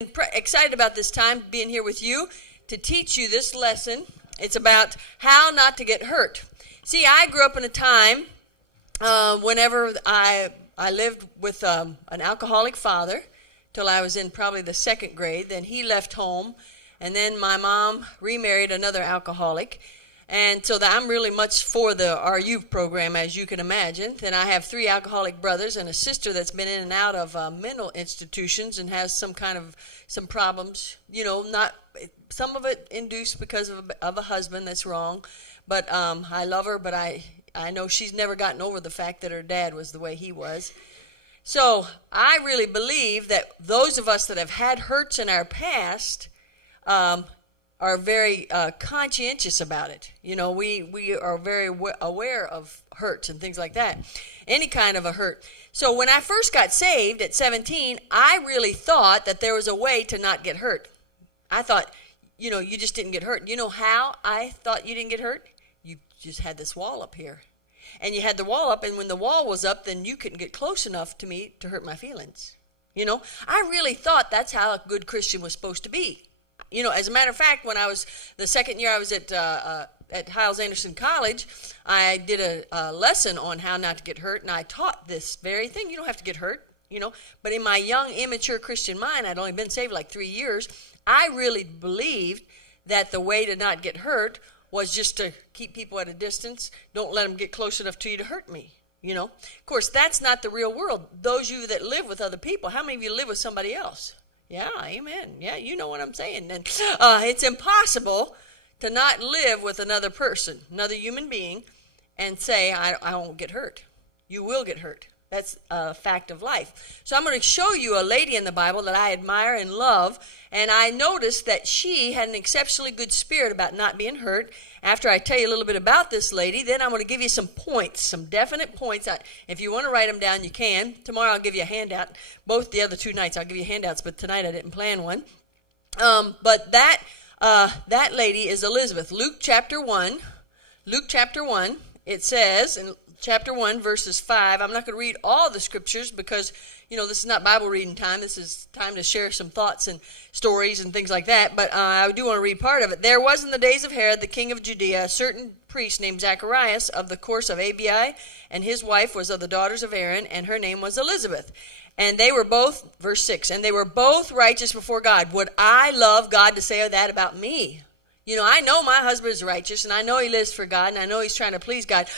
Excited about this time being here with you to teach you this lesson. It's about how not to get hurt. See, I grew up in a time whenever I lived with an alcoholic father till I was in probably the second grade. Then he left home, and then my mom remarried another alcoholic. And so that I'm really much for the RU program, as you can imagine. Then I have 3 alcoholic brothers and a sister that's been in and out of mental institutions and has some problems. Not some of it induced because of a husband that's wrong. But I love her, but I know she's never gotten over the fact that her dad was the way he was. So I really believe that those of us that have had hurts in our past are very conscientious about it. We are very aware of hurts and things like that, any kind of a hurt. So when I first got saved at 17, I really thought that there was a way to not get hurt. I thought, you just didn't get hurt. You know how I thought you didn't get hurt? You just had this wall up here. And you had the wall up, and when the wall was up, then you couldn't get close enough to me to hurt my feelings. I really thought that's how a good Christian was supposed to be. As a matter of fact, when I was the second year I was at Hiles-Anderson College, I did a lesson on how not to get hurt, and I taught this very thing. You don't have to get hurt, But in my young, immature Christian mind, I'd only been saved like 3 years, I really believed that the way to not get hurt was just to keep people at a distance. Don't let them get close enough to you to hurt me, Of course, that's not the real world. Those of you that live with other people, how many of you live with somebody else? Yeah, amen. Yeah, you know what I'm saying. And it's impossible to not live with another person, another human being, and say, I won't get hurt. You will get hurt. That's a fact of life. So I'm going to show you a lady in the Bible that I admire and love, and I noticed that she had an exceptionally good spirit about not being hurt. After I tell you a little bit about this lady, then I'm going to give you some points, some definite points. If you want to write them down, you can. Tomorrow I'll give you a handout. Both the other 2 nights I'll give you handouts, but tonight I didn't plan one. But that lady is Elizabeth. Luke chapter 1, it says in chapter 1, verses 5. I'm not going to read all the scriptures because, this is not Bible reading time. This is time to share some thoughts and stories and things like that. But I do want to read part of it. There was in the days of Herod, the king of Judea, a certain priest named Zacharias of the course of Abi, and his wife was of the daughters of Aaron, and her name was Elizabeth. And they were both, verse 6, and they were both righteous before God. Would I love God to say that about me? I know my husband is righteous, and I know he lives for God, and I know he's trying to please God.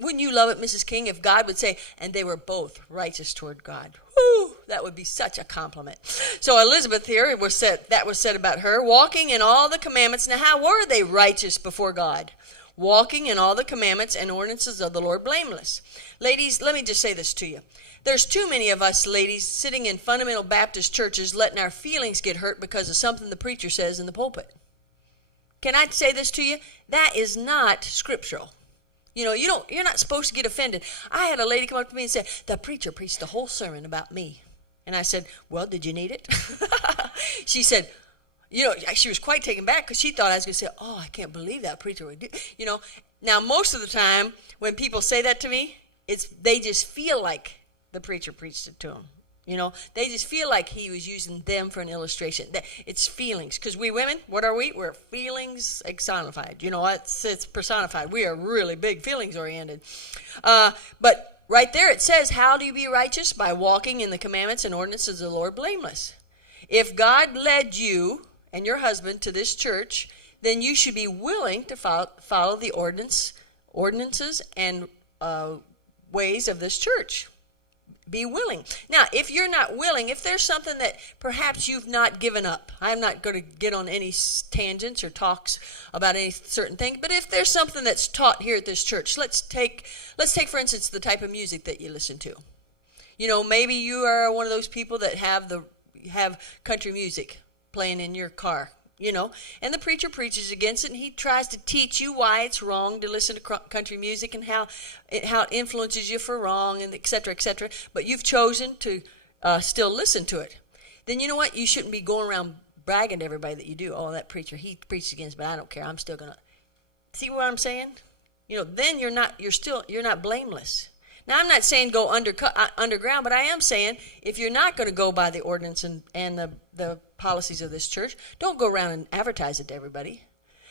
Wouldn't you love it, Mrs. King, if God would say, and they were both righteous toward God? Whew, that would be such a compliment. So Elizabeth here, that was said about her, walking in all the commandments. Now, how were they righteous before God? Walking in all the commandments and ordinances of the Lord, blameless. Ladies, let me just say this to you. There's too many of us ladies sitting in fundamental Baptist churches letting our feelings get hurt because of something the preacher says in the pulpit. Can I say this to you? That is not scriptural. You're not supposed to get offended. I had a lady come up to me and say, the preacher preached the whole sermon about me. And I said, well, did you need it? She said, she was quite taken back because she thought I was going to say, oh, I can't believe that preacher would do. Now most of the time when people say that to me, they just feel like the preacher preached it to them. They just feel like he was using them for an illustration. It's feelings. Because we women, what are we? We're feelings personified. It's personified. We are really big feelings oriented. But right there it says, how do you be righteous? By walking in the commandments and ordinances of the Lord, blameless. If God led you and your husband to this church, then you should be willing to follow the ordinances and ways of this church. Be willing. Now, if you're not willing, if there's something that perhaps you've not given up, I'm not going to get on any tangents or talks about any certain thing, but if there's something that's taught here at this church, let's take for instance the type of music that you listen to. Maybe you are one of those people that have country music playing in your car. And the preacher preaches against it, and he tries to teach you why it's wrong to listen to country music and how it influences you for wrong, and et cetera, but you've chosen to still listen to it. Then you know what? You shouldn't be going around bragging to everybody that you do. Oh, that preacher, he preaches against, but I don't care. I'm still going to. See what I'm saying? Then you're not blameless. Now, I'm not saying go underground, but I am saying if you're not going to go by the ordinance and the policies of this church, don't go around and advertise it to everybody.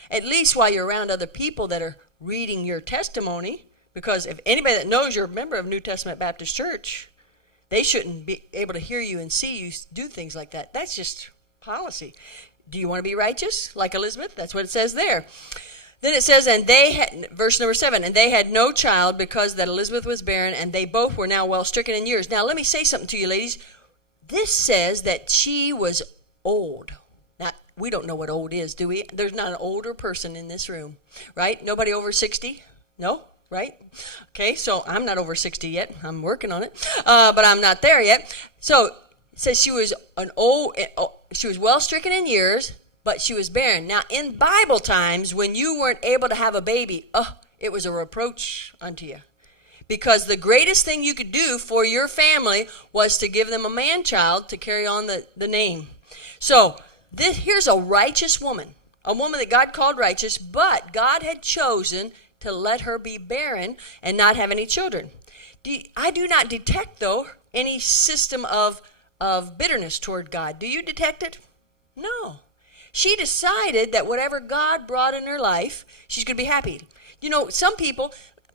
At least while you're around other people that are reading your testimony, because if anybody that knows you're a member of New Testament Baptist Church, they shouldn't be able to hear you and see you do things like that. That's just policy. Do you want to be righteous like Elizabeth? That's what it says there. Then it says, and they had, verse number 7, and they had no child because that Elizabeth was barren, and they both were now well stricken in years. Now, let me say something to you, ladies. This says that she was old. Now, we don't know what old is, do we? There's not an older person in this room, right? Nobody over 60? No? Right? Okay, so I'm not over 60 yet. I'm working on it, but I'm not there yet. So it says she was she was well stricken in years, but she was barren. Now, in Bible times, when you weren't able to have a baby, it was a reproach unto you. Because the greatest thing you could do for your family was to give them a man-child to carry on the name. So here's a righteous woman, a woman that God called righteous, but God had chosen to let her be barren and not have any children. I do not detect, though, any system of bitterness toward God. Do you detect it? No. She decided that whatever God brought in her life, she's going to be happy. You know, some people,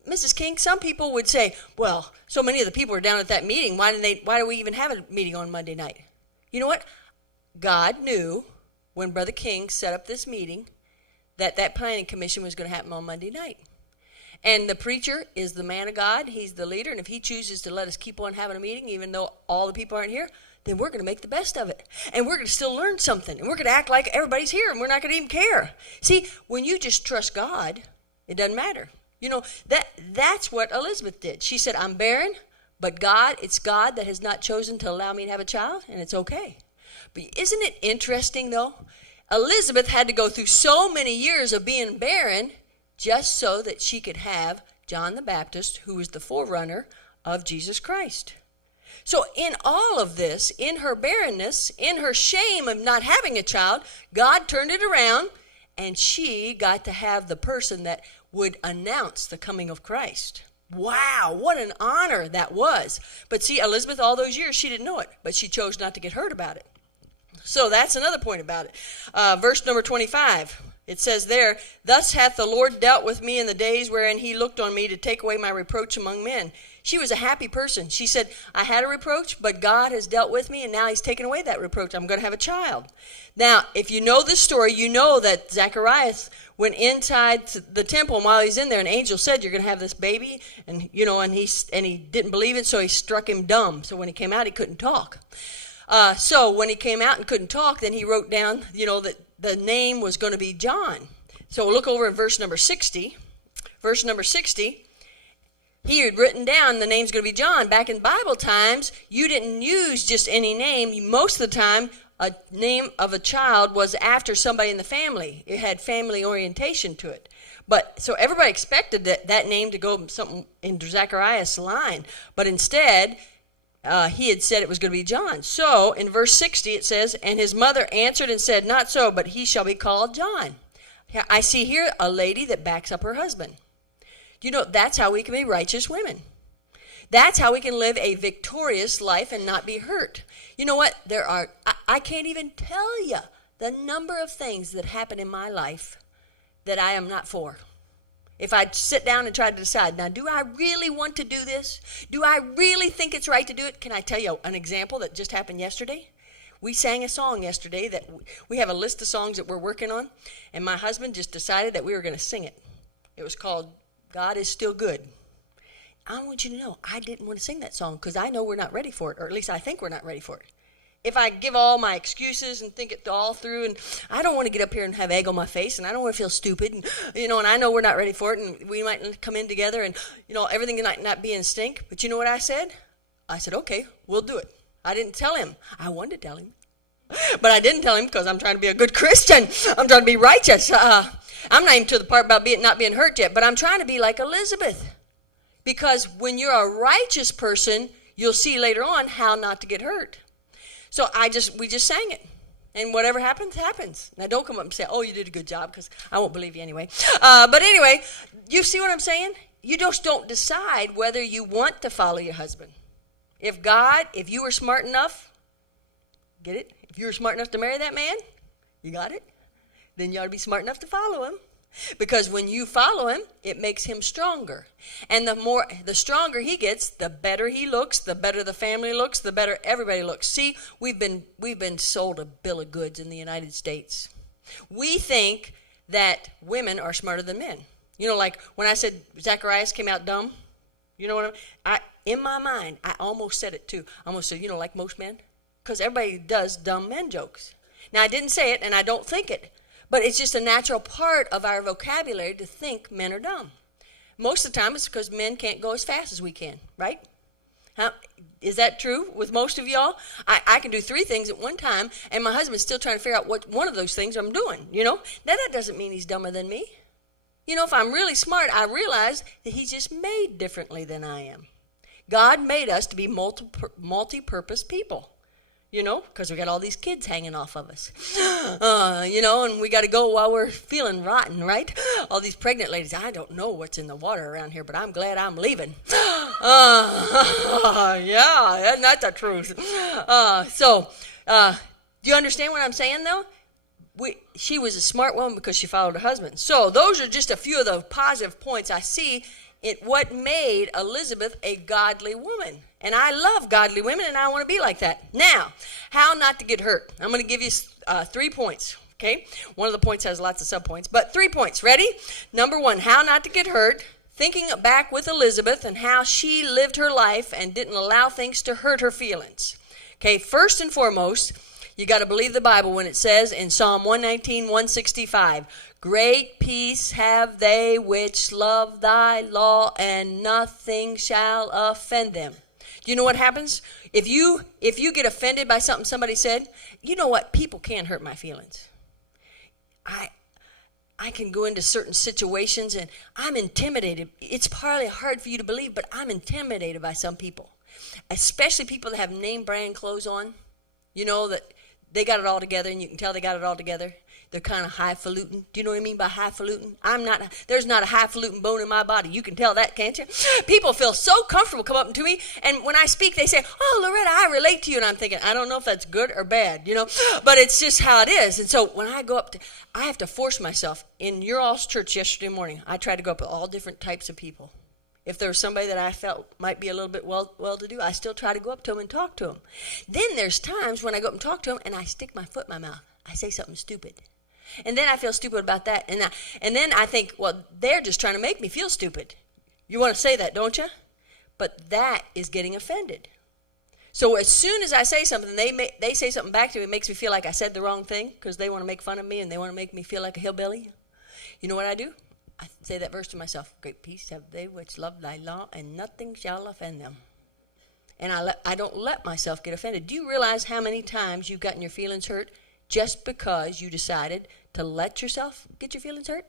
Mrs. King, some people would say, well, so many of the people are down at that meeting. Why do we even have a meeting on Monday night? You know what? God knew when Brother King set up this meeting that planning commission was going to happen on Monday night. And the preacher is the man of God. He's the leader. And if he chooses to let us keep on having a meeting, even though all the people aren't here, then we're going to make the best of it. And we're going to still learn something. And we're going to act like everybody's here, and we're not going to even care. See, when you just trust God, it doesn't matter. You know, that's what Elizabeth did. She said, I'm barren, but it's God that has not chosen to allow me to have a child, and it's okay. But isn't it interesting, though? Elizabeth had to go through so many years of being barren just so that she could have John the Baptist, who was the forerunner of Jesus Christ. So in all of this, in her barrenness, in her shame of not having a child, God turned it around, and she got to have the person that would announce the coming of Christ. Wow, what an honor that was. But see, Elizabeth, all those years, she didn't know it, but she chose not to get hurt about it. So that's another point about it. Verse number 25. It says there, thus hath the Lord dealt with me in the days wherein he looked on me to take away my reproach among men. She was a happy person. She said, I had a reproach, but God has dealt with me, and now he's taken away that reproach. I'm going to have a child. Now, if you know this story, you know that Zacharias went inside the temple, and while he's in there, an angel said, you're going to have this baby, and and he didn't believe it, so he struck him dumb. So when he came out, he couldn't talk. So when he came out and couldn't talk, then he wrote down, that the name was going to be John. So we'll look over in verse number 60. Verse number 60, he had written down the name's going to be John. Back in Bible times, you didn't use just any name. Most of the time, a name of a child was after somebody in the family. It had family orientation to it. But so everybody expected that name to go something in Zacharias' line. But instead, he had said it was going to be John. So in verse 60 it says, and his mother answered and said, not so, but he shall be called John. I see here a lady that backs up her husband. That's how we can be righteous women. That's how we can live a victorious life and not be hurt. You know what? I can't even tell you the number of things that happen in my life that I am not for. If I sit down and try to decide, now, do I really want to do this? Do I really think it's right to do it? Can I tell you an example that just happened yesterday? We sang a song yesterday that we have a list of songs that we're working on, and my husband just decided that we were going to sing it. It was called God Is Still Good. I want you to know, I didn't want to sing that song because I know we're not ready for it, or at least I think we're not ready for it. If I give all my excuses and think it all through, and I don't want to get up here and have egg on my face, and I don't want to feel stupid, and I know we're not ready for it, and we might come in together, and everything might not be in sync. But you know what I said? I said, okay, we'll do it. I didn't tell him. I wanted to tell him, but I didn't tell him because I'm trying to be a good Christian. I'm trying to be righteous. I'm not even to the part about not being hurt yet, but I'm trying to be like Elizabeth, because when you're a righteous person, you'll see later on how not to get hurt. So we just sang it, and whatever happens, happens. Now, don't come up and say, oh, you did a good job, because I won't believe you anyway. But anyway, you see what I'm saying? you just don't decide whether you want to follow your husband. If you were smart enough, get it? If you were smart enough to marry that man, you got it? Then you ought to be smart enough to follow him. Because when you follow him, it makes him stronger. And the stronger he gets, the better he looks, the better the family looks, the better everybody looks. See, we've been sold a bill of goods in the United States. We think that women are smarter than men. You know, like when I said Zacharias came out dumb, you know what in my mind, I almost said it too. I almost said, like most men. Because everybody does dumb men jokes. Now, I didn't say it, and I don't think it. But it's just a natural part of our vocabulary to think men are dumb. Most of the time, it's because men can't go as fast as we can, right? Is that true with most of y'all? I can do 3 things at one time, and my husband's still trying to figure out what one of those things I'm doing, Now, that doesn't mean he's dumber than me. If I'm really smart, I realize that he's just made differently than I am. God made us to be multi-purpose people. Because we got all these kids hanging off of us, and we got to go while we're feeling rotten, right? All these pregnant ladies, I don't know what's in the water around here, but I'm glad I'm leaving. Yeah, isn't that the truth? Do you understand what I'm saying, though? She was a smart woman because she followed her husband. So those are just a few of the positive points I see what made Elizabeth a godly woman. And I love godly women, and I want to be like that. Now, how not to get hurt. I'm going to give you 3 points, okay? One of the points has lots of subpoints, but 3 points. Ready? Number 1, how not to get hurt. Thinking back with Elizabeth and how she lived her life and didn't allow things to hurt her feelings. Okay, first and foremost, you got to believe the Bible when it says in Psalm 119, 165, great peace have they which love thy law, and nothing shall offend them. Do you know what happens? If you get offended by something somebody said, you know what? People can hurt my feelings. I can go into certain situations and I'm intimidated. It's probably hard for you to believe, but I'm intimidated by some people, especially people that have name brand clothes on. That they got it all together, and you can tell they got it all together. They're kind of highfalutin. Do you know what I mean by highfalutin? There's not a highfalutin bone in my body. You can tell that, can't you? People feel so comfortable come up to me, and when I speak, they say, oh, Loretta, I relate to you. And I'm thinking, I don't know if that's good or bad, but it's just how it is. And so when I go up I have to force myself. In your all's church yesterday morning, I tried to go up with all different types of people. If there was somebody that I felt might be a little bit well-to-do, I still try to go up to them and talk to them. Then there's times when I go up and talk to them, and I stick my foot in my mouth. I say something stupid. And then I feel stupid about that. And then I think, well, they're just trying to make me feel stupid. You want to say that, don't you? But that is getting offended. So as soon as I say something, they say something back to me, it makes me feel like I said the wrong thing because they want to make fun of me and they want to make me feel like a hillbilly. You know what I do? I say that verse to myself, great peace have they which love thy law, and nothing shall offend them. And I don't let myself get offended. Do you realize how many times you've gotten your feelings hurt just because you decided to let yourself get your feelings hurt?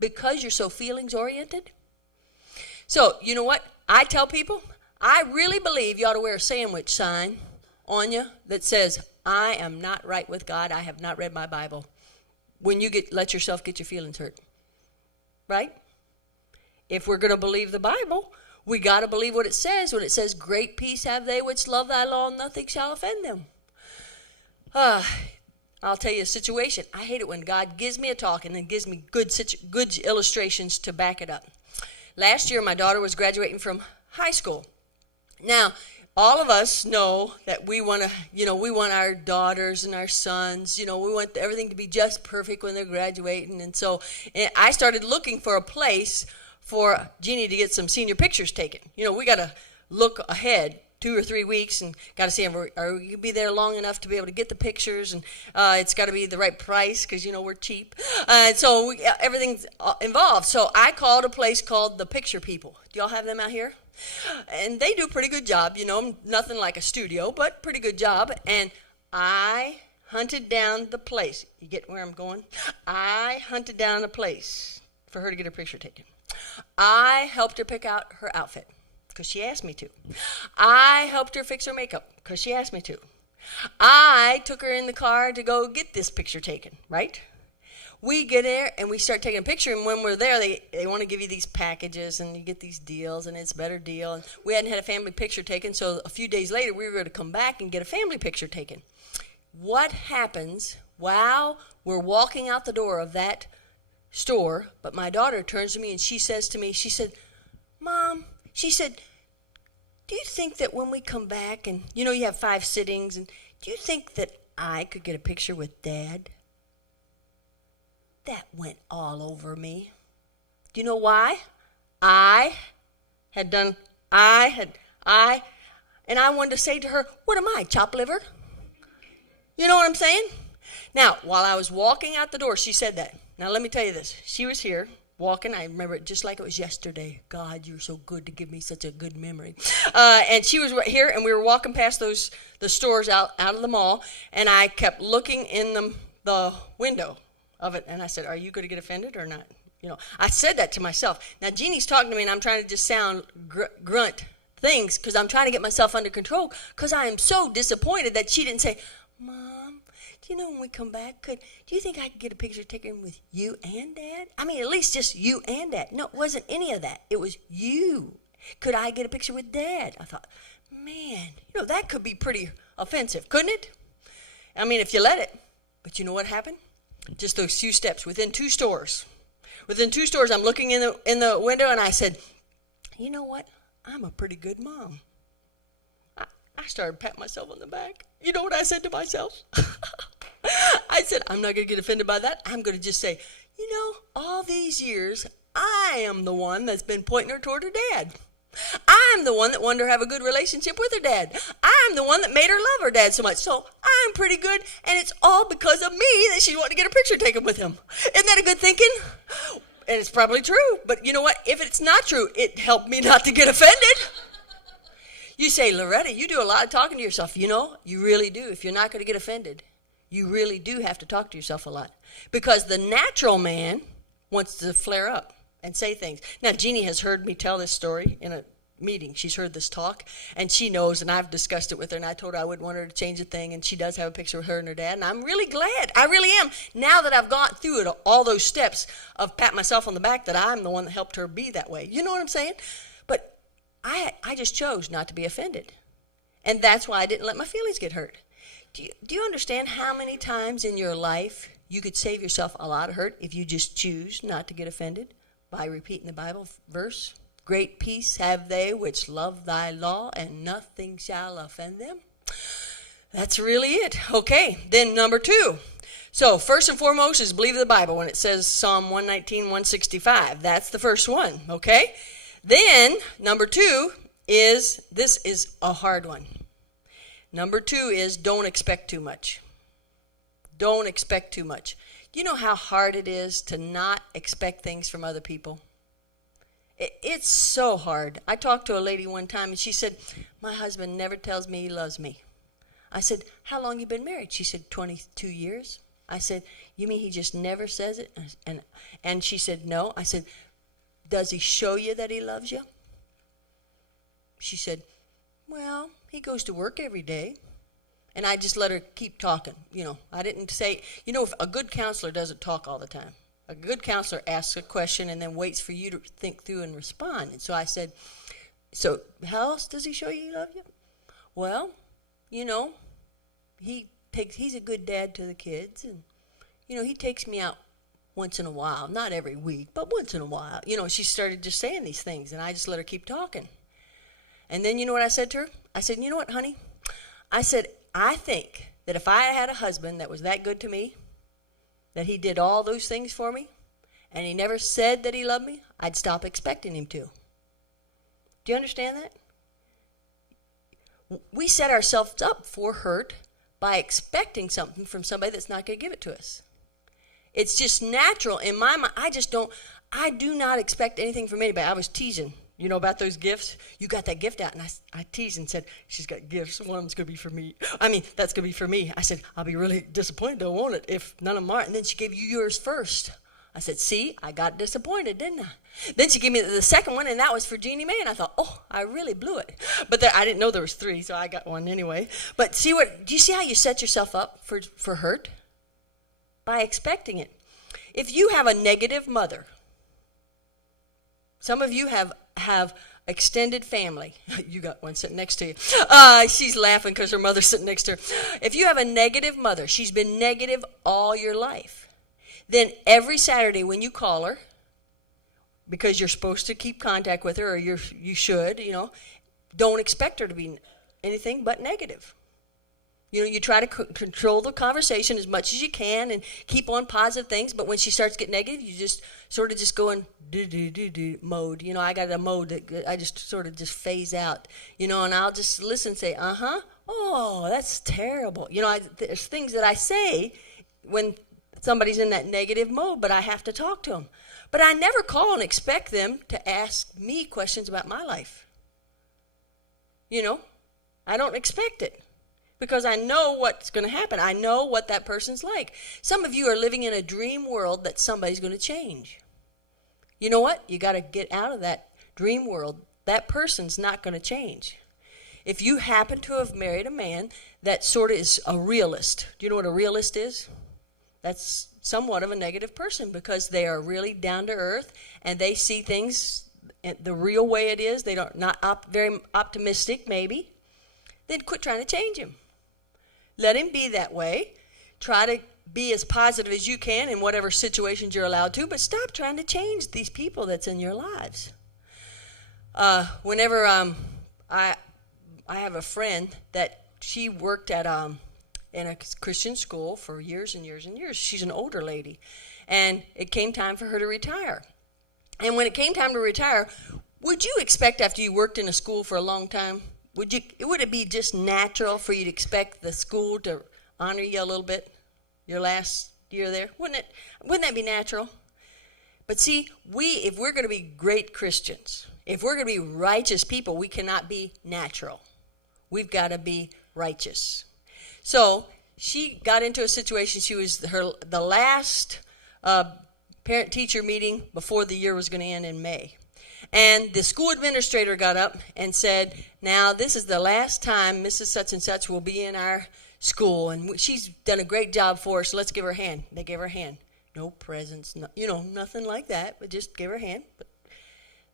Because you're so feelings oriented? So, you know what? I tell people, I really believe you ought to wear a sandwich sign on you that says, I am not right with God. I have not read my Bible. When you let yourself get your feelings hurt. Right? If we're going to believe the Bible, we got to believe what it says when it says, great peace have they which love thy law, and nothing shall offend them. I'll tell you a situation. I hate it when God gives me a talk and then gives me good illustrations to back it up. Last year, my daughter was graduating from high school. Now, all of us know that we want our daughters and our sons, we want everything to be just perfect when they're graduating. And so I started looking for a place for Jeannie to get some senior pictures taken. We got to look ahead 2 or 3 weeks and got to see are we going to be there long enough to be able to get the pictures, and it's got to be the right price because we're cheap, so everything's involved. So I called a place called the Picture People. Do y'all have them out here? And they do a pretty good job, nothing like a studio, but pretty good job. And I hunted down the place. You get where I'm going? I hunted down a place for her to get her picture taken. I helped her pick out her outfit because she asked me to. I helped her fix her makeup because she asked me to. I took her in the car to go get this picture taken, right? we get there and we start taking a picture, and when we're there, they want to give you these packages, and you get these deals, and it's a better deal. And we hadn't had a family picture taken, so a few days later, we were going to come back and get a family picture taken. What happens while we're walking out the door of that store? But my daughter turns to me and she says to me, she said, Mom, she said, do you think that when we come back and, you have 5 sittings, and do you think that I could get a picture with Dad? That went all over me. Do you know why? And I wanted to say to her, what am I, chopped liver? You know what I'm saying? Now, while I was walking out the door, she said that. Now, let me tell you this. She was here walking. I remember it just like it was yesterday. God, you're so good to give me such a good memory. And she was here, and we were walking past the stores out of the mall, and I kept looking in the window of it, and I said, are you going to get offended or not? I said that to myself. Now, Jeannie's talking to me, and I'm trying to just sound grunt things because I'm trying to get myself under control because I am so disappointed that she didn't say, Mom, do you know when we come back, do you think I could get a picture taken with you and Dad? I mean, at least just you and Dad. No, it wasn't any of that. It was you. Could I get a picture with Dad? I thought, man, that could be pretty offensive, couldn't it? I mean, if you let it. But you know what happened? Just those few steps. Within 2 stores, I'm looking in the window, and I said, you know what? I'm a pretty good mom. I started patting myself on the back. You know what I said to myself? I said, I'm not going to get offended by that. I'm going to just say, all these years, I am the one that's been pointing her toward her dad. I'm the one that wanted her to have a good relationship with her dad. I'm the one that made her love her dad so much. So I'm pretty good, and it's all because of me that she wanted to get a picture taken with him. Isn't that a good thinking? And it's probably true. But you know what? If it's not true, it helped me not to get offended. You say, Loretta, you do a lot of talking to yourself. You really do. If you're not going to get offended, you really do have to talk to yourself a lot. Because the natural man wants to flare up and say things. Now, Jeannie has heard me tell this story in a meeting. She's heard this talk, and she knows, and I've discussed it with her, and I told her I wouldn't want her to change a thing, and she does have a picture of her and her dad, and I'm really glad. I really am. Now that I've gone through it, all those steps of pat myself on the back, that I'm the one that helped her be that way. You know what I'm saying? But I just chose not to be offended, and that's why I didn't let my feelings get hurt. Do you understand how many times in your life you could save yourself a lot of hurt if you just choose not to get offended by repeating the Bible verse? Great peace have they which love thy law, and nothing shall offend them. That's really it. Okay, then number 2. So first and foremost is believe the Bible when it says Psalm 119, 165. That's the first one, okay? Then number 2 is, this is a hard one. Number 2 is don't expect too much. Don't expect too much. You know how hard it is to not expect things from other people? It's so hard. I talked to a lady one time, and she said, my husband never tells me he loves me. I said, how long you been married? She said, 22 years. I said, you mean he just never says it? And she said, no. I said, does he show you that he loves you? She said, well, he goes to work every day. And I just let her keep talking. I didn't say, if a good counselor doesn't talk all the time. A good counselor asks a question and then waits for you to think through and respond. And so I said, so how else does he show you he loves you? Well, he's a good dad to the kids. And, he takes me out once in a while. Not every week, but once in a while. She started just saying these things, and I just let her keep talking. And then you know what I said to her? I said, you know what, honey? I said, I think that if I had a husband that was that good to me, that he did all those things for me, and he never said that he loved me, I'd stop expecting him to. Do you understand that? We set ourselves up for hurt by expecting something from somebody that's not going to give it to us. It's just natural in my mind. I do not expect anything from anybody. I was teasing, about those gifts. You got that gift out, and I teased and said, she's got gifts. One of them's going to be for me. That's going to be for me. I said, I'll be really disappointed, though, won't it, if none of them are. And then she gave you yours first. I said, see, I got disappointed, didn't I? Then she gave me the second one, and that was for Jeannie Mae. And I thought, oh, I really blew it. But I didn't know there was 3, so I got one anyway. But do you see how you set yourself up for hurt? By expecting it. If you have a negative mother, some of you have extended family. You got one sitting next to you. She's laughing because her mother's sitting next to her. If you have a negative mother, she's been negative all your life, then every Saturday when you call her, because you're supposed to keep contact with her, or you should, don't expect her to be anything but negative. You try to control the conversation as much as you can and keep on positive things, but when she starts getting negative, you just sort of just go in do mode. I got a mode that I just sort of just phase out, and I'll just listen and say, oh, that's terrible. There's things that I say when somebody's in that negative mode, but I have to talk to them. But I never call and expect them to ask me questions about my life. I don't expect it. Because I know what's going to happen. I know what that person's like. Some of you are living in a dream world that somebody's going to change. You know what? You got to get out of that dream world. That person's not going to change. If you happen to have married a man that sort of is a realist. Do you know what a realist is? That's somewhat of a negative person because they are really down to earth and they see things the real way it is. They don't not very optimistic maybe. Then quit trying to change him. Let him be that way. Try to be as positive as you can in whatever situations you're allowed to, but stop trying to change these people that's in your lives. Whenever I have a friend that she worked at in a Christian school for years and years and years. She's an older lady, and it came time for her to retire. And when it came time to retire, would you expect after you worked in a school for a long time? Would it be just natural for you to expect the school to honor you a little bit, your last year there? Wouldn't that be natural? But see, if we're going to be great Christians, if we're going to be righteous people, we cannot be natural. We've got to be righteous. So she got into a situation. She was the last parent-teacher meeting before the year was going to end in May. And the school administrator got up and said, now this is the last time Mrs. Such and Such will be in our school, and she's done a great job for us, so let's give her a hand. They gave her a hand. No presents, nothing like that, but just give her a hand. But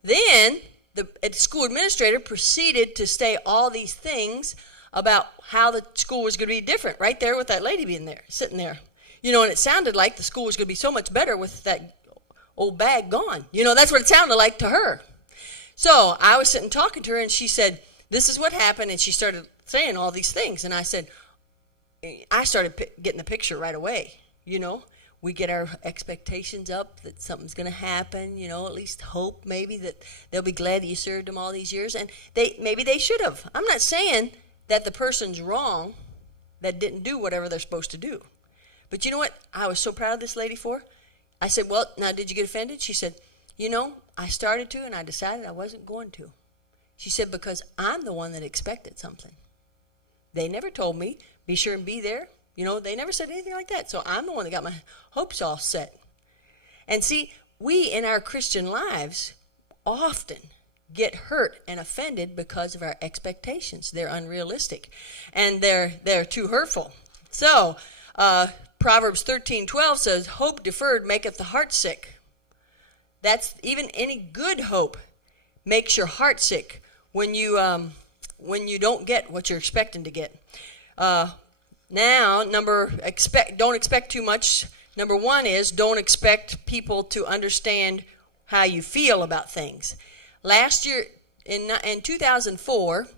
then the school administrator proceeded to say all these things about how the school was going to be different, right there with that lady being there, sitting there. And it sounded like the school was going to be so much better with that old bag gone. That's what it sounded like to her. So I was sitting talking to her, and she said, this is what happened, and she started saying all these things. And I started getting the picture right away. We get our expectations up that something's going to happen, at least hope maybe that they'll be glad that you served them all these years. And maybe they should have. I'm not saying that the person's wrong that didn't do whatever they're supposed to do. But you know what I was so proud of this lady for? I said, well, now did you get offended? She said, I started to and I decided I wasn't going to. She said, because I'm the one that expected something. They never told me, be sure and be there. They never said anything like that. So I'm the one that got my hopes all set. And see, we in our Christian lives often get hurt and offended because of our expectations. They're unrealistic and they're too hurtful. So Proverbs 13:12 says, hope deferred maketh the heart sick. That's even any good hope makes your heart sick when you don't get what you're expecting to get. Now, don't expect too much. Number one is don't expect people to understand how you feel about things. Last year, in 2004,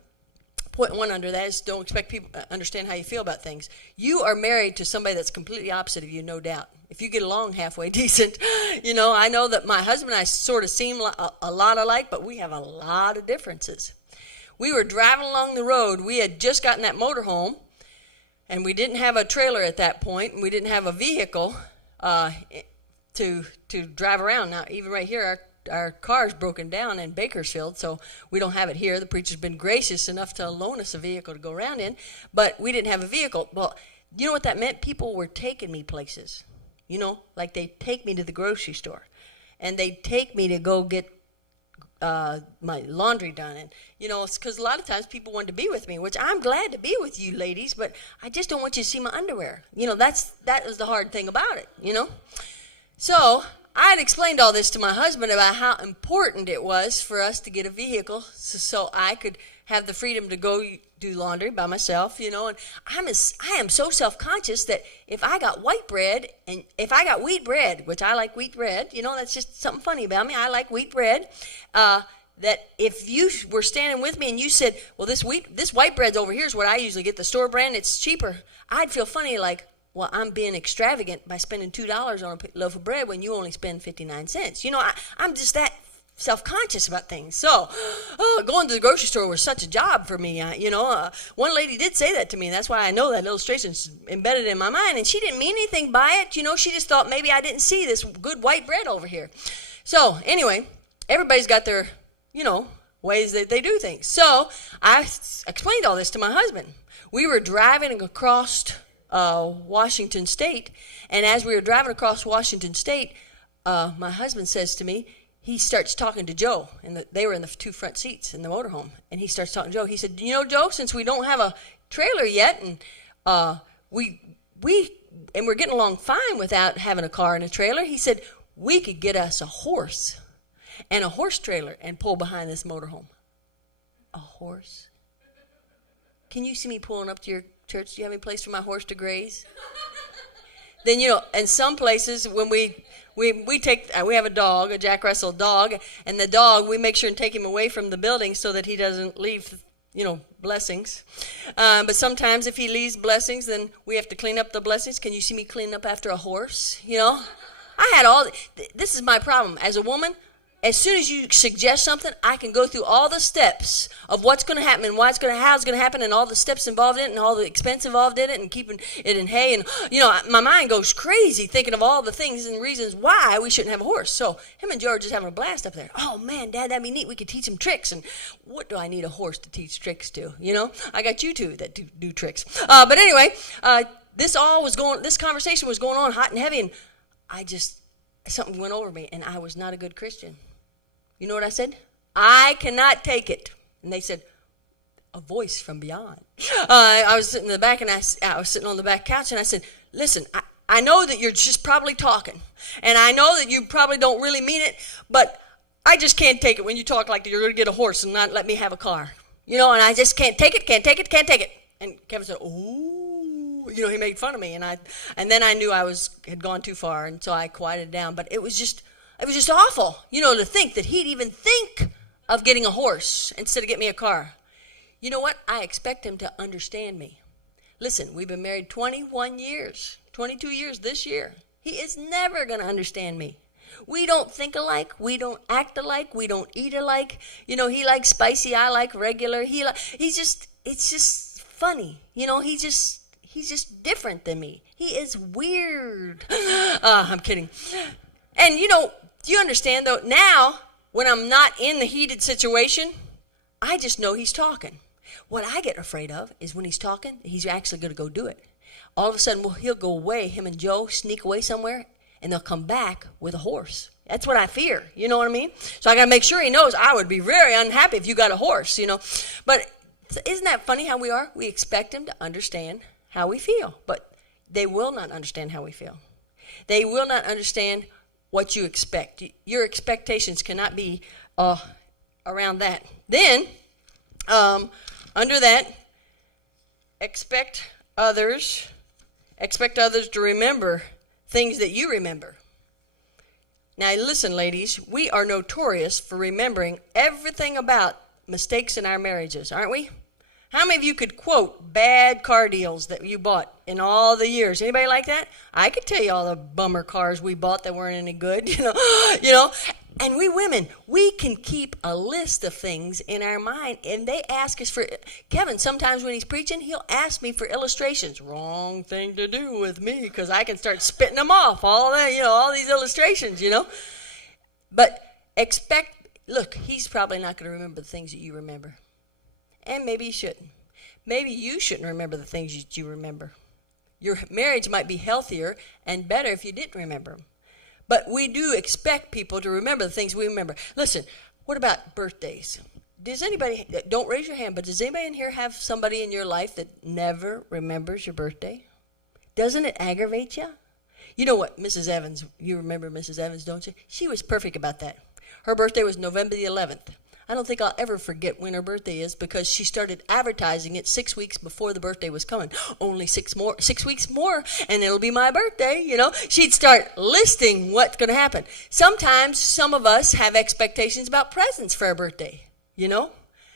point one under that is don't expect people to understand how you feel about things. You are married to somebody that's completely opposite of you, no doubt. If you get along halfway decent, I know that my husband and I sort of seem a lot alike, but we have a lot of differences. We were driving along the road. We had just gotten that motorhome, and we didn't have a trailer at that point, and we didn't have a vehicle to drive around. Now, even right here, our car's broken down in Bakersfield, so we don't have it here. The preacher's been gracious enough to loan us a vehicle to go around in, but we didn't have a vehicle. Well, you know what that meant? People were taking me places. Like they'd take me to the grocery store, and they'd take me to go get my laundry done. And, it's because a lot of times people wanted to be with me, which I'm glad to be with you ladies, but I just don't want you to see my underwear. That was the hard thing about it, So I had explained all this to my husband about how important it was for us to get a vehicle so I could have the freedom to go do laundry by myself, and I am so self-conscious that if I got white bread and if I got wheat bread, which I like wheat bread, that's just something funny about me. I like wheat bread. That if you were standing with me and you said, well, this white bread's over here is what I usually get, the store brand, it's cheaper, I'd feel funny like, well, I'm being extravagant by spending $2 on a loaf of bread when you only spend 59 cents. I'm just that self-conscious about things. So, going to the grocery store was such a job for me. One lady did say that to me. That's why I know that illustration's embedded in my mind. And she didn't mean anything by it. She just thought maybe I didn't see this good white bread over here. So, anyway, everybody's got their, ways that they do things. So, I explained all this to my husband. We were driving across Washington State, and as we were driving across Washington State, my husband says to me, he starts talking to Joe, and they were in the two front seats in the motorhome, and he starts talking to Joe. He said, Joe, since we don't have a trailer yet, and we're getting along fine without having a car and a trailer, he said, we could get us a horse and a horse trailer and pull behind this motorhome. A horse? Can you see me pulling up to your church? Do you have any place for my horse to graze? Then, in some places when we have a dog, a Jack Russell dog, and the dog, we make sure and take him away from the building so that he doesn't leave, blessings. But sometimes if he leaves blessings, then we have to clean up the blessings. Can you see me clean up after a horse? I had this is my problem. As a woman, as soon as you suggest something, I can go through all the steps of what's going to happen and how it's going to happen and all the steps involved in it and all the expense involved in it and keeping it in hay. And, my mind goes crazy thinking of all the things and reasons why we shouldn't have a horse. So him and Joe are just having a blast up there. Oh, man, Dad, that'd be neat. We could teach him tricks. And what do I need a horse to teach tricks to? I got you two that do tricks. But anyway, this conversation was going on hot and heavy, and something went over me, and I was not a good Christian. You know what I said? I cannot take it. And they said, a voice from beyond. I was sitting in the back, and I was sitting on the back couch, and I said, listen, I know that you're just probably talking, and I know that you probably don't really mean it, but I just can't take it when you talk like you're going to get a horse and not let me have a car. And I just can't take it. And Kevin said, oh, he made fun of me, and then I knew I had gone too far, and so I quieted down. But it was just awful, to think that he'd even think of getting a horse instead of getting me a car. You know what? I expect him to understand me. Listen, we've been married 21 years, 22 years this year. He is never going to understand me. We don't think alike. We don't act alike. We don't eat alike. He likes spicy. I like regular. It's just funny. He's just different than me. He is weird. I'm kidding. And, do you understand, though, now, when I'm not in the heated situation, I just know he's talking. What I get afraid of is when he's talking, he's actually going to go do it. All of a sudden, he'll go away, him and Joe sneak away somewhere, and they'll come back with a horse. That's what I fear, you know what I mean? So I got to make sure he knows I would be very unhappy if you got a horse, But isn't that funny how we are? We expect him to understand how we feel, but they will not understand how we feel. They will not understand what you expect. Your expectations cannot be around that. Then, under that, expect others to remember things that you remember. Now listen, ladies, we are notorious for remembering everything about mistakes in our marriages, aren't we? How many of you could quote bad car deals that you bought in all the years? Anybody like that? I could tell you all the bummer cars we bought that weren't any good, And we women, we can keep a list of things in our mind, and they ask us for, Kevin, sometimes when he's preaching, he'll ask me for illustrations. Wrong thing to do with me, because I can start spitting them off, all these illustrations, But look, he's probably not going to remember the things that you remember. And maybe you shouldn't. Maybe you shouldn't remember the things that you remember. Your marriage might be healthier and better if you didn't remember them. But we do expect people to remember the things we remember. Listen, what about birthdays? Does anybody, don't raise your hand, but does anybody in here have somebody in your life that never remembers your birthday? Doesn't it aggravate you? You know what, Mrs. Evans, you remember Mrs. Evans, don't you? She was perfect about that. Her birthday was November the 11th. I don't think I'll ever forget when her birthday is because she started advertising it 6 weeks before the birthday was coming. Only 6 weeks more, and it'll be my birthday, you know. She'd start listing what's going to happen. Sometimes some of us have expectations about presents for our birthday, you know.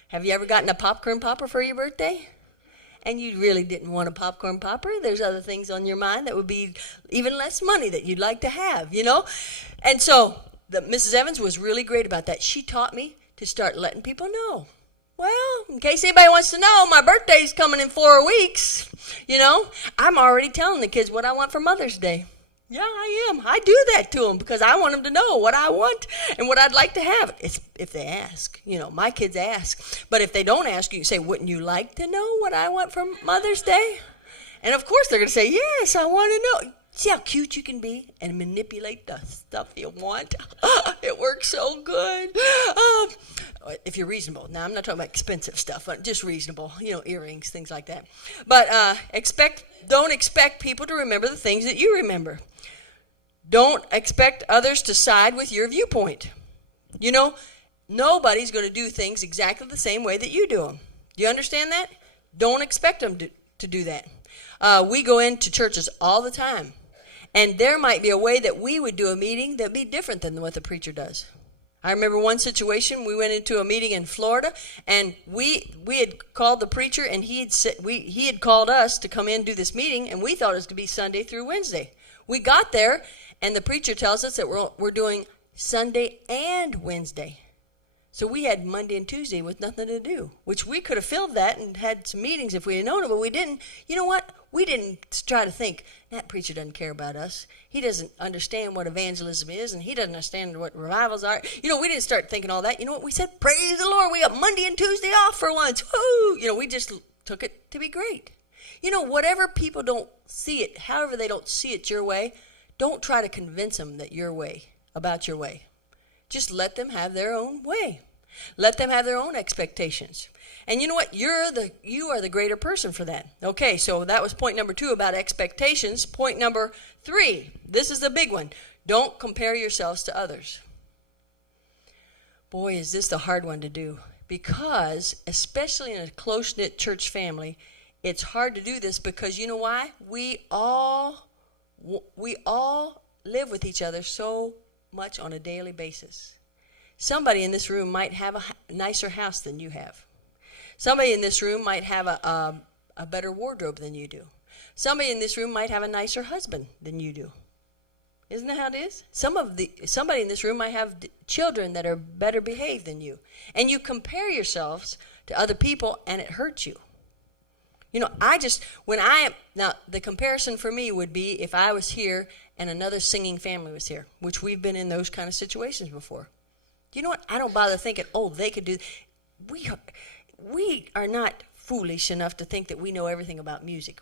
Have you ever gotten a popcorn popper for your birthday? And you really didn't want a popcorn popper. There's other things on your mind that would be even less money that you'd like to have, you know. And so Mrs. Evans was really great about that. She taught me to start letting people know. Well, in case anybody wants to know, my birthday's coming in 4 weeks. You know, I'm already telling the kids what I want for Mother's Day. Yeah, I am. I do that to them because I want them to know what I want and what I'd like to have. It's if they ask. You know, my kids ask. But if they don't ask, you can say, wouldn't you like to know what I want for Mother's Day? And of course they're going to say, yes, I want to know. See how cute you can be and manipulate the stuff you want? It works so good. If you're reasonable. Now, I'm not talking about expensive stuff, but just reasonable. You know, earrings, things like that. But don't expect people to remember the things that you remember. Don't expect others to side with your viewpoint. You know, nobody's going to do things exactly the same way that you do them. Do you understand that? Don't expect them to do that. We go into churches all the time. And there might be a way that we would do a meeting that would be different than what the preacher does. I remember one situation, we went into a meeting in Florida, and we had called the preacher, and he had called us to come in and do this meeting, and we thought it was going to be Sunday through Wednesday. We got there, and the preacher tells us that we're doing Sunday and Wednesday. So we had Monday and Tuesday with nothing to do, which we could have filled that and had some meetings if we had known it, but we didn't. You know what? We didn't try to think, that preacher doesn't care about us. He doesn't understand what evangelism is, and he doesn't understand what revivals are. You know, we didn't start thinking all that. You know what we said? Praise the Lord, we got Monday and Tuesday off for once. Woo! You know, we just took it to be great. You know, whatever people don't see it, however they don't see it your way, don't try to convince them that about your way. Just let them have their own way. Let them have their own expectations. And you know what? You are the greater person for that. Okay, so that was point number 2 about expectations. Point number 3, this is the big one. Don't compare yourselves to others. Boy, is this the hard one to do. Because, especially in a close-knit church family, it's hard to do this because you know why? We all live with each other so much on a daily basis. Somebody in this room might have a nicer house than you have. Somebody in this room might have a better wardrobe than you do. Somebody in this room might have a nicer husband than you do. Isn't that how it is? Somebody in this room might have children that are better behaved than you. And you compare yourselves to other people and it hurts you. You know, now the comparison for me would be if I was here and another singing family was here, which we've been in those kind of situations before. You know what? I don't bother thinking, they could do. We are not foolish enough to think that we know everything about music.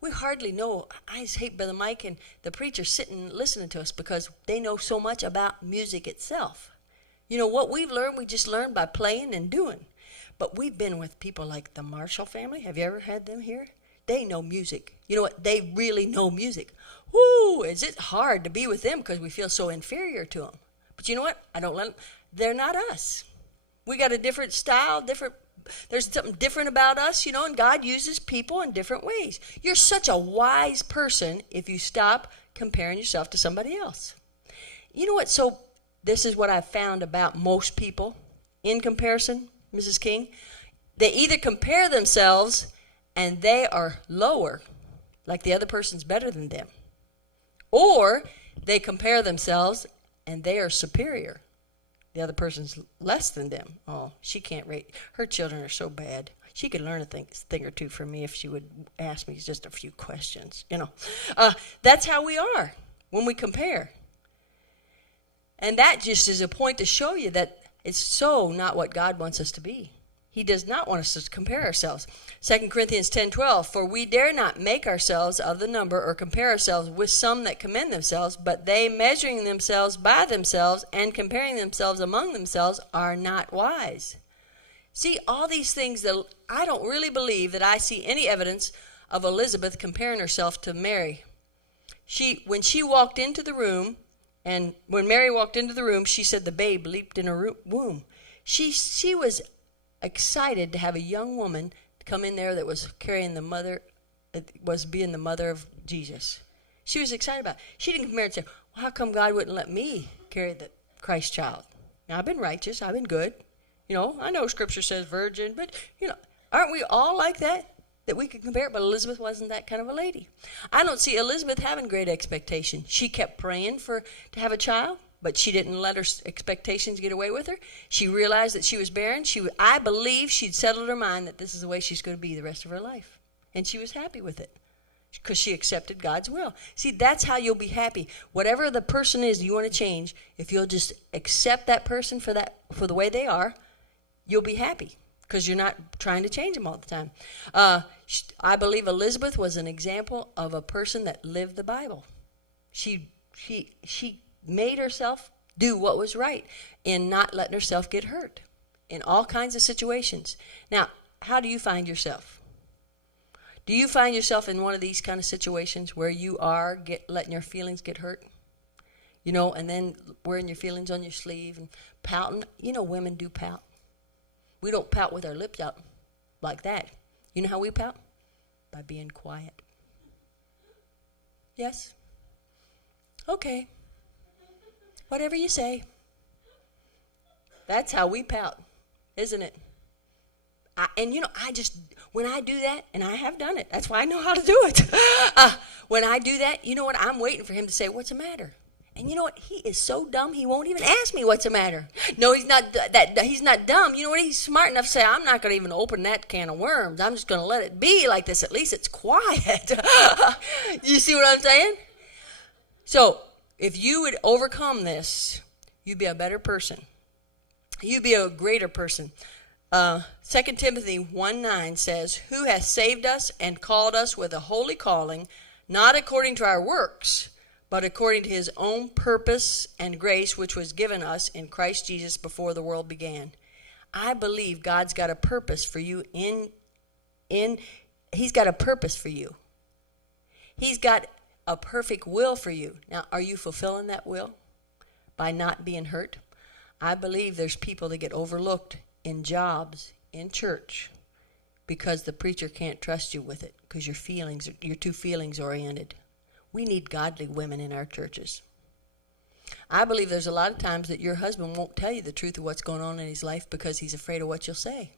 We hardly know. I just hate Brother Mike and the preacher sitting listening to us because they know so much about music itself. You know, what we've learned, we just learned by playing and doing. But we've been with people like the Marshall family. Have you ever had them here? They know music. You know what? They really know music. Woo! Is it hard to be with them because we feel so inferior to them. But you know what? I don't let them. They're not us. We got a different style, there's something different about us, you know, and God uses people in different ways. You're such a wise person if you stop comparing yourself to somebody else. You know what? So this is what I've found about most people in comparison, Mrs. King. They either compare themselves and they are lower, like the other person's better than them, or they compare themselves and they are superior. The other person's less than them. Oh, she can't rate. Her children are so bad. She could learn a thing or two from me if she would ask me just a few questions. You know, that's how we are when we compare. And that just is a point to show you that it's so not what God wants us to be. He does not want us to compare ourselves. 2 Corinthians 10:12, for we dare not make ourselves of the number or compare ourselves with some that commend themselves, but they measuring themselves by themselves and comparing themselves among themselves are not wise. See, all these things that I don't really believe that I see any evidence of Elizabeth comparing herself to Mary. When she walked into the room, and when Mary walked into the room, she said the babe leaped in her womb. She was excited to have a young woman come in there that was carrying the mother, was being the mother of Jesus. She was excited about it. She didn't come here and say, well, how come God wouldn't let me carry the Christ child? Now, I've been righteous. I've been good. I know Scripture says virgin, but, aren't we all like that? That we could compare it, but Elizabeth wasn't that kind of a lady. I don't see Elizabeth having great expectation. She kept praying to have a child, but she didn't let her expectations get away with her. She realized that she was barren. I believe she'd settled her mind that this is the way she's going to be the rest of her life. And she was happy with it because she accepted God's will. See, that's how you'll be happy. Whatever the person is you want to change, if you'll just accept that person for the way they are, you'll be happy because you're not trying to change them all the time. I believe Elizabeth was an example of a person that lived the Bible. She made herself do what was right and not letting herself get hurt in all kinds of situations. Now, how do you find yourself? Do you find yourself in one of these kind of situations where you are letting your feelings get hurt? And then wearing your feelings on your sleeve and pouting? Women do pout. We don't pout with our lips out like that. You know how we pout? By being quiet. Yes? Okay. Whatever you say. That's how we pout, isn't it? When I do that, and I have done it, that's why I know how to do it. When I do that, you know what? I'm waiting for him to say, what's the matter? And you know what? He is so dumb, he won't even ask me what's the matter. No, he's not he's not dumb. You know what? He's smart enough to say, I'm not going to even open that can of worms. I'm just going to let it be like this. At least it's quiet. You see what I'm saying? So, if you would overcome this, you'd be a better person. You'd be a greater person. 2 Timothy 1:9 says, who hath saved us and called us with a holy calling, not according to our works, but according to his own purpose and grace, which was given us in Christ Jesus before the world began. I believe God's got a purpose for you he's got a purpose for you. He's got a perfect will for you. Now, are you fulfilling that will by not being hurt? I believe there's people that get overlooked in jobs, in church, because the preacher can't trust you with it, because you're too feelings oriented. We need godly women in our churches. I believe there's a lot of times that your husband won't tell you the truth of what's going on in his life because he's afraid of what you'll say.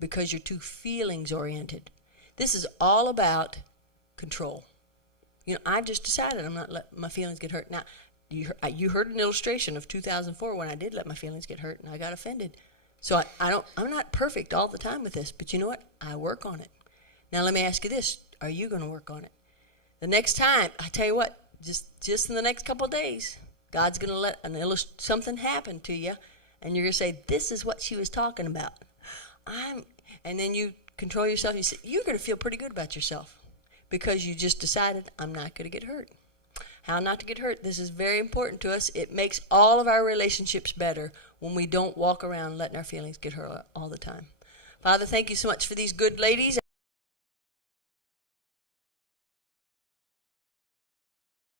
Because you're too feelings oriented. This is all about control. I've just decided I'm not letting my feelings get hurt. Now, you heard an illustration of 2004 when I did let my feelings get hurt and I got offended. So I'm not perfect all the time with this, but you know what? I work on it. Now let me ask you this. Are you going to work on it? The next time, I tell you what, just in the next couple of days, God's going to let something happen to you, and you're going to say, this is what she was talking about. And then you control yourself. You're going to feel pretty good about yourself because you just decided, I'm not going to get hurt. How not to get hurt. This is very important to us. It makes all of our relationships better when we don't walk around letting our feelings get hurt all the time. Father, thank you so much for these good ladies.